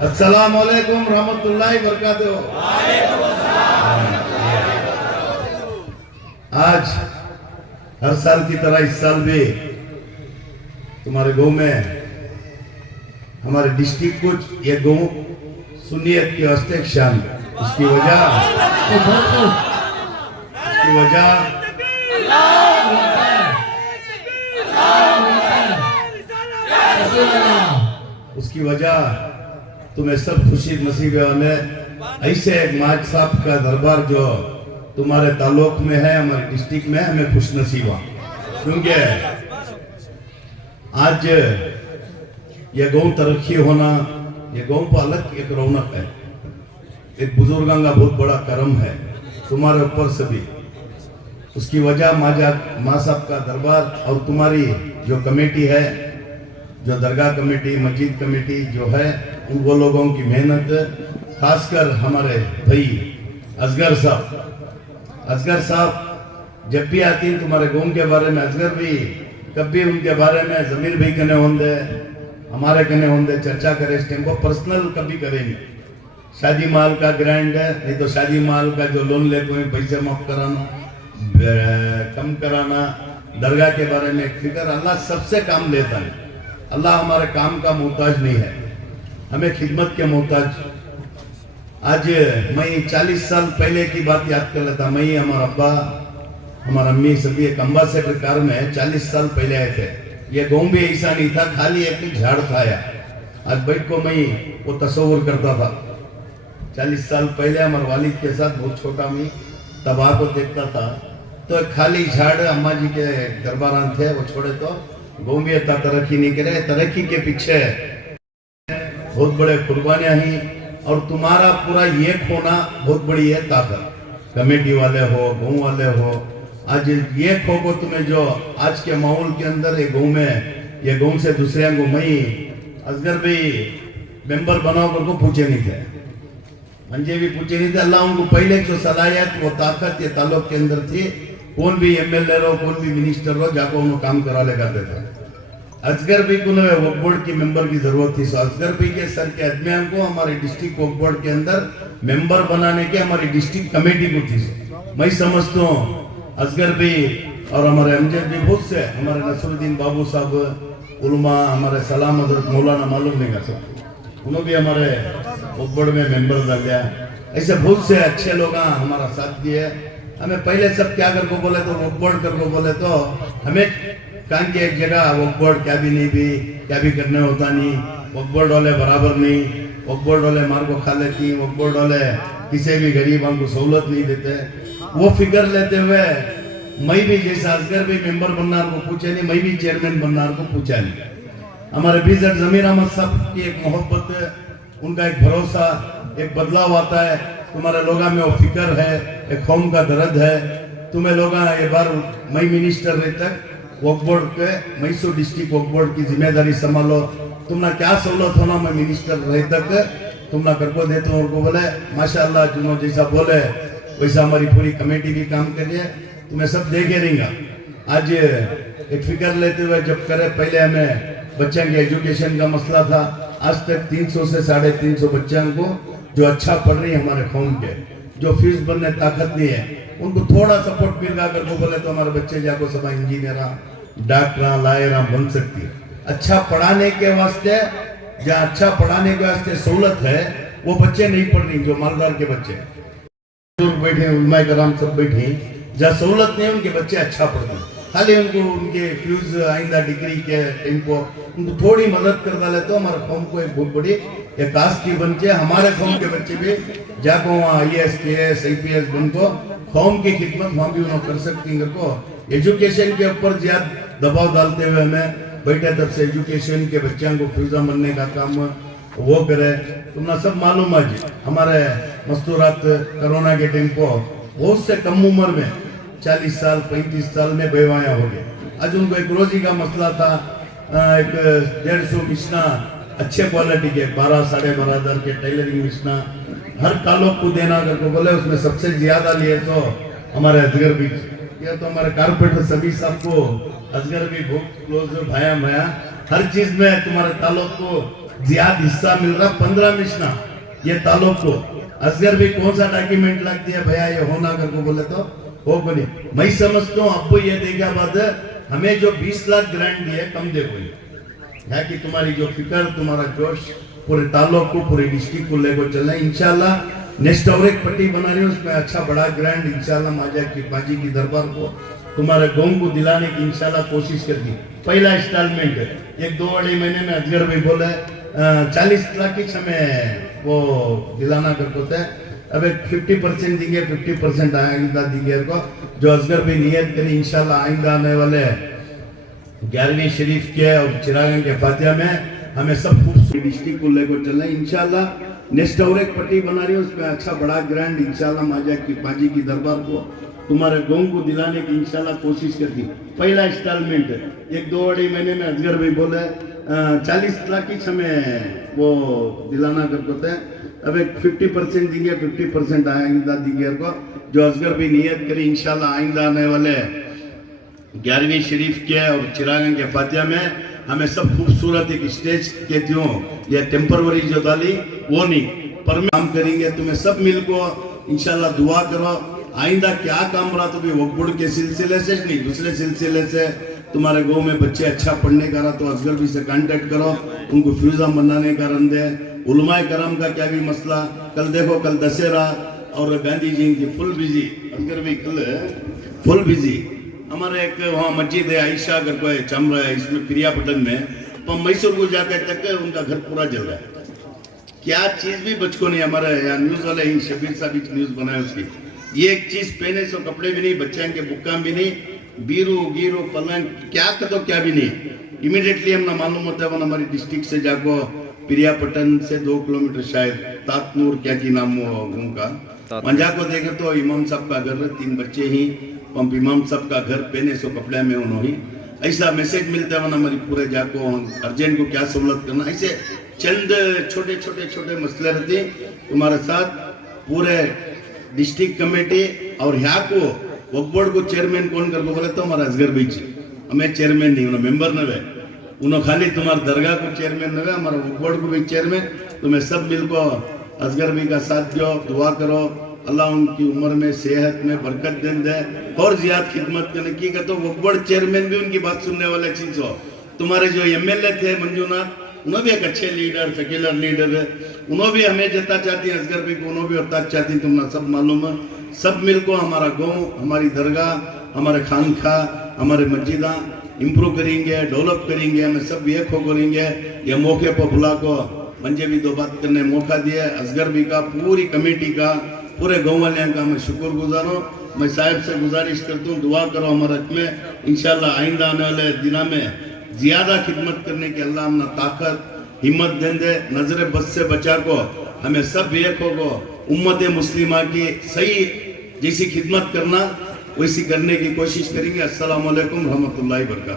अस्सलाम वालेकुम रहमतुल्लाहि बरकातहू। आज हर साल की तरह इस साल भी तुम्हारे गांव में हमारे डिस्ट्रिक्ट कुछ ये गांव सुन्नियत के वास्ते शान, उसकी वजह तुम्हें सब खुशी नसीब वाले ऐसे एक माज साहब का दरबार जो तुम्हारे ताल्लुक में है, हमारे डिस्ट्रिक्ट में, हमें खुश नसीब, क्योंकि आज ये गांव तरक्की होना, ये गांव पर अलग एक रौनक है, एक बुजुर्गों का बहुत बड़ा करम है तुम्हारे ऊपर से भी। उसकी वजह माँ साहब का दरबार और तुम्हारी जो कमेटी है, जो दरगाह कमेटी, मस्जिद कमेटी जो है, उन वो लोगों की मेहनत, खासकर हमारे भाई असगर साहब जब भी आती हैं तुम्हारे गांव के बारे में, असगर भी कभी उनके बारे में जमीर भी कने होंगे, हमारे कने होंगे, चर्चा करे, इस टाइम को पर्सनल कभी करेंगे। शादी माल का ग्रांड है, नहीं तो शादी माल का जो लोन लेते हैं पैसे माफ कराना, कम कराना, दरगाह के बारे में एक फिक्र, अल्लाह सबसे काम लेता है। अल्लाह हमारे काम का मोहताज नहीं है, हमें खिदमत के मोहताज। आज मैं 40 साल पहले की बात याद कर लेता। मैं, हमारा अब्बा, हमारा अम्मी सभी एक अम्बासेडर कार में 40 साल पहले आए थे। ये गांव भी ऐसा नहीं था, खाली एक झाड़ था। आज बैठ को मैं वो तस्वुर करता था 40 साल पहले हमारे वालिद के साथ, बहुत छोटा मैं तबाह को देखता था, तो एक खाली झाड़ अम्मा जी के दरबारान थे, वो छोड़े तो गांव भी इतना तरक्की नहीं करे। तरक्की के पीछे बहुत बड़े कुर्बानियां ही, और तुम्हारा पूरा ये खोना बहुत बड़ी है ताकत। कमेटी वाले हो, गांव वाले हो, आज ये खो को तुम्हें जो आज के माहौल के अंदर ये गांव में, ये गांव से दूसरे को मई असगर भी मेंबर बनाओ कर को पूछे नहीं थे, मंजे भी पूछे नहीं थे। अल्लाह उनको पहले जो सलाहियत, वो ताकत ये ताल्लुक के अंदर थी। कौन भी एमएलए रहो, कौन भी मिनिस्टर रहो, जाकर उन्होंने काम करा ले करते थे। असगर भी को वक्फ बोर्ड की मेंबर की जरूरत थी, असगर भी के सर के अदमियान को हमारे डिस्ट्रिक्ट वक्फ बोर्ड के अंदर मेंबर बनाने के हमारी डिस्ट्रिक्ट कमेटी को थी। मैं समझता हूँ असगर भी और हमारे अमजद भी बहुत से, हमारे नसरुद्दीन बाबू साहब उलमा, हमारे सलाम हजरत मौलाना मालूम नहीं कर सकते, उन्होंने भी हमारे वक्फ बोर्ड में मेंबर डाल दिया। ऐसे बहुत से अच्छे लोग हमारा साथ दिए। हमें पहले सब क्या कर को बोले तो वक्फ बोर्ड कर को बोले तो हमें कान की एक जगह वक्फ बोर्ड क्या भी नहीं भी, क्या भी करने होता नहीं, वक्फ बोर्ड वाले बराबर नहीं, वक्फ बोर्ड वाले मार को खा लेती, वक्फ बोर्ड वाले किसी भी गरीबों को सहूलत नहीं देते। वो फिक्र लेते हुए मैं भी जैसा असगर भी मेंबर बनना को पूछे नहीं, मैं भी चेयरमैन बनना को पूछा नहीं। हमारे बीजर जमीर अहमद साहब की एक मोहब्बत, उनका एक भरोसा, एक बदलाव आता है तुम्हारे लोगों में, वो फिक्र है, एक कौम का दर्द है। तुम्हें लोग ये बार मैं मिनिस्टर रहे तक वक्फ बोर्ड के, मैसूर डिस्ट्रिक्ट वक्फ बोर्ड की जिम्मेदारी संभालो, तुमने क्या सहूलत होना, मैं मिनिस्टर रहे तक तुमने कर को देता हूँ। उनको बोले माशाअल्लाह, जुनो जैसा बोले वैसा हमारी पूरी कमेटी भी काम कर रही है, तुम्हें सब देखे रहेगा। आज एक फिक्र लेते हुए जब करे, पहले हमें बच्चों के एजुकेशन का मसला था, आज तक 300 से 350 बच्चों को जो अच्छा पढ़ रही है हमारे कौम के, जो फीस भरने ताकत नहीं है, उनको थोड़ा सपोर्ट मिल रहा कर को बोले तो हमारे बच्चे जाको सब इंजीनियर, डॉक्टर, लॉयर बन सकती है। अच्छा पढ़ाने के वास्ते, जहाँ अच्छा पढ़ाने के वास्ते सहूलत है, वो बच्चे नहीं पढ़ रही, जो मालदार के बच्चे बैठे, उलमाए कराम सब बैठे, जहाँ सहूलत नहीं उनके बच्चे अच्छा पढ़ते हैं। खाली उनको उनके फ्यूज आइंदा डिग्री के टाइम को उनको थोड़ी मदद कर डाले तो हमारे कौम को एक बहुत बड़ी एक कास्ट की बन के, हमारे कौम के बच्चे भी जाको वहाँ IAS KS IPS बन को कौम की खिदमत वहाँ भी उन्होंने कर सकती है। को एजुकेशन के ऊपर ज्यादा दबाव डालते हुए हमें बैठे तब से एजुकेशन के बच्चों को फ्यूजा बनने का काम वो करे। तुमने सब मालूम है जी, हमारे मस्तूरात कोरोना के टाइम को बहुत से कम उम्र में 40 साल 35 साल में बेवाया हो गए। आज उनको एक रोजी का मसला था, एक 150 मिशना अच्छे क्वालिटी के 12 साढ़े 12,000 के टेलरिंग मिशना हर ताल्लुक को देना करके बोले। उसमें सबसे ज्यादा लिए तो हमारे असगर भी, या तो हमारे कारपेंटर सभी साहब को असगर भी बहुत क्लोज भाया माया, हर चीज में तुम्हारे ताल्लुक को ज्यादा हिस्सा मिल रहा 15 मिशना ये ताल्लुक को। असगर भी कौन सा डॉक्यूमेंट लगती है भैया ये होना करके बोले तो हो को नहीं। मैं समझता हूँ अब ये देखा बाद हमें जो 20 लाख ग्रांट दिए कम दे कोई है कि तुम्हारी जो फिक्र तुम्हारा जोश पूरे ताल्लुक को पूरे डिस्ट्रिक्ट को लेकर चलना है। इंशाल्लाह नेक्स्ट और एक पट्टी बना रही हूँ उसमें अच्छा बड़ा ग्रांड इंशाल्लाह माजा की बाजी की दरबार को तुम्हारे गाँव को दिलाने की इंशाल्लाह कोशिश करती। पहला इंस्टॉलमेंट 1-2 महीने में अजगर भाई बोले 40 लाख की हमें वो दिलाना करते हैं। अब 50% देंगे 50% आइंदा देंगे को जो असगर भी नियत करी इंशाल्लाह आइंदा आने वाले 11वीं शरीफ के और चिरागन के फातिहा में हमें सब खूबसूरत डिस्ट्रिक्ट को लेकर चलना है। इंशाल्लाह नेक्स्ट और एक पट्टी बना रही है उसमें अच्छा बड़ा ग्रैंड इंशाल्लाह माजा की बाजी की दरबार को तुम्हारे गाँव को दिलाने की इंशाल्लाह कोशिश करती। पहला इंस्टॉलमेंट 1-2 महीने में अजगर भाई बोले 40 लाख की हमें वो दिलाना करते हैं। अब 50% देंगे 50% आइंदा देंगे को जो असगर भी नियत करी इंशाल्लाह आइंदा आने वाले 11वीं शरीफ के और चिरागन के फातिहा में हमें सब खूबसूरत एक स्टेज कहती हूँ या टेम्परवरी जो डाली वो नहीं पर काम करेंगे। तुम्हें सब मिल को इंशाल्लाह दुआ करो। आइंदा क्या काम रहा तो भी वक्फ के सिलसिले से नहीं दूसरे सिलसिले से तुम्हारे गाँव में बच्चे अच्छा पढ़ने का रहा तो असगर भी से कांटेक्ट करो उनको फ्यूजा बनाने का रन दे। उलमाए करम का क्या भी मसला कल देखो कल दशहरा और गांधी जयंती फुल बिजी असगर भी कल फुल बिजी। हमारे एक वहाँ मस्जिद है आयशा घर को है चमरा है इसमें प्रियापटन में तो मैसूर को जाकर तक उनका घर पूरा जल रहा है। क्या चीज भी बच को नहीं हमारे यहाँ न्यूज वाले ही शबीर साहब न्यूज बनाए उसकी ये एक चीज पहने सो कपड़े भी नहीं बच्चे के बुक्का भी नहीं बीरू गीरू पलंग क्या का तो क्या भी नहीं। इमीडिएटली हमने मालूम होता है वो हमारी डिस्ट्रिक्ट से जाको प्रियापटन से 2 किलोमीटर शायद तातनूर क्या की नाम हो उनका वहाँ जाको देखे तो इमाम साहब का घर 3 बच्चे ही पंप इमाम साहब का घर पहने सो कपड़े में उन्होंने ऐसा मैसेज मिलता है हमारी पूरे जाको अर्जेंट को क्या सहूलत करना। ऐसे चंद छोटे छोटे छोटे मसले रहते तुम्हारे साथ पूरे डिस्ट्रिक्ट कमेटी और यहाँ को वक्फ बोर्ड को चेयरमैन कौन कर बोले तो हमारा असगर भाई जी हमें चेयरमैन नहीं उन्हें मेंबर न वे उन्होंने खाली तुम्हारे दरगाह को चेयरमैन न वे हमारा वक्फ बोर्ड को भी चेयरमैन तुम्हें सब मिल को असगर भाई का साथ दो दुआ करो अल्लाह उनकी उम्र में सेहत में बरकत दे और ज्यादा खिदमत करने की तो वक्फ बोर्ड चेयरमैन भी उनकी बात सुनने वाले चीज हो। तुम्हारे जो MLA थे मंजूनाथ उन्होंने भी एक अच्छे लीडर सेक्युलर लीडर है उन्होंने भी हमें जितना चाहती है असगर भाई को उन्होंने भी होता चाहती तुमने सब मालूम है। सब मिल को हमारा गाँव हमारी दरगाह हमारे खानखा हमारे मस्जिदा इम्प्रूव करेंगे डेवलप करेंगे हमें सब एक हो करेंगे। ये मौके पर बुला को मुझे भी 2 बात करने मौका दिया असगर भी का पूरी कमेटी का पूरे गाँव वाले का मैं शुक्रगुजार हूँ। मैं साहब से गुजारिश करता हूँ दुआ करो हमारे हक में इंशाल्लाह आइंदा आने वाले दिनों में ज्यादा खिदमत करने की अल्लाह हमने ताकत हिम्मत दे दे नजर बस से बचा को हमें सब एक हो उम्मत मुस्लिमा की सही जैसी खिदमत करना वैसी करने की कोशिश करेंगे। अस्सलाम वालेकुम रहमतुल्लाहि व बरकातहू।